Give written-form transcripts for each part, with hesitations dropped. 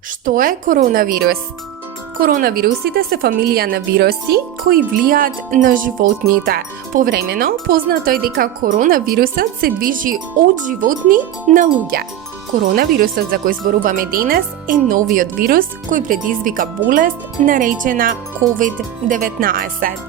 Што е коронавирус? Коронавирусите се фамилија на вируси кои влијаат на животните. Повремено, познато е дека коронавирусот се движи од животни на луѓе. Коронавирусот за кој зборуваме денес е новиот вирус кој предизвика болест наречена COVID-19.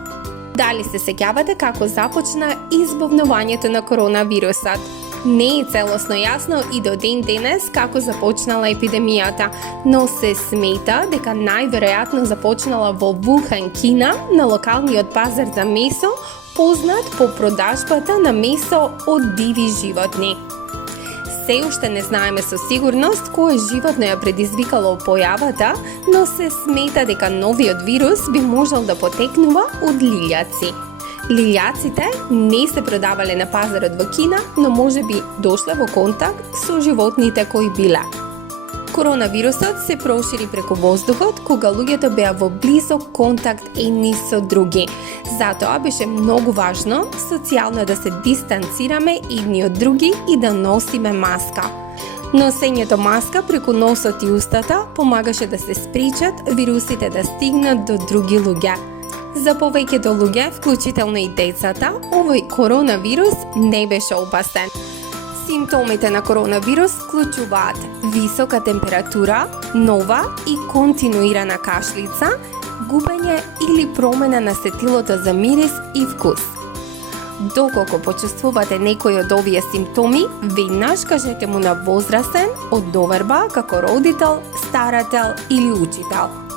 Дали се сеќавате како започна избовнувањето на коронавирусот? Не е целосно јасно и до ден денес како започнала епидемијата, но се смета дека најверојатно започнала во Вухан, Кина, на локалниот пазар за месо, познат по продажбата на месо од диви животни. Се уште не знаеме со сигурност кое животно ја предизвикало појавата, но се смета дека новиот вирус би можел да потекнува од лилјаци. Лилјаците не се продавале на пазарот во Кина, но можеби дошле во контакт со животните кои биле. Коронавирусот се прошири преку воздухот кога луѓето беа во близок контакт едни со други. Затоа беше многу важно социјално да се дистанцираме едни од други и да носиме маска. Носењето маска преку носот и устата помагаше да се спречат вирусите да стигнат до други луѓе. За повеќето луѓе, вклучително и децата, овој коронавирус не беше опасен. Симптомите на коронавирус вклучуваат висока температура, нова и континуирана кашлица, губење или промена на сетилото за мирис и вкус. Доколку почувствувате некој од овие симптоми, веднаш кажете му на возрастен од доверба како родител, старател или учител.